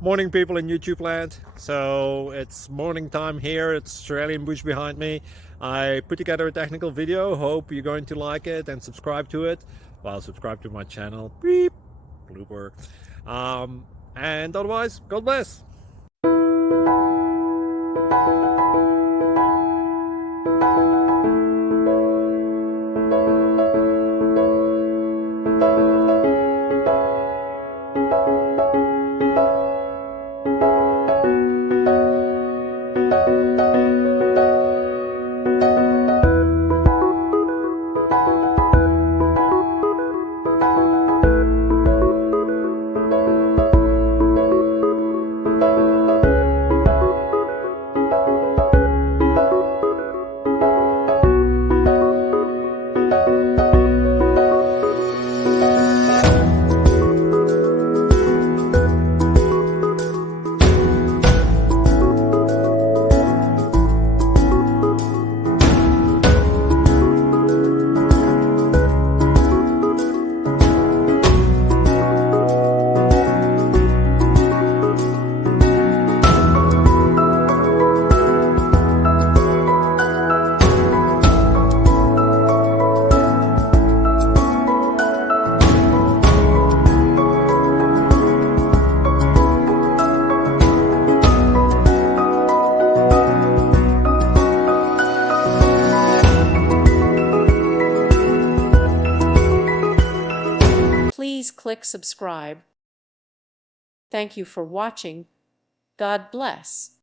Morning, people in YouTube land. So it's morning time here. It's Australian bush behind me. I put together a technical video. Hope you're going to like it and subscribe to it. Well, subscribe to my channel. Beep, blooper. And otherwise, God bless. Please click subscribe. Thank you for watching. God bless.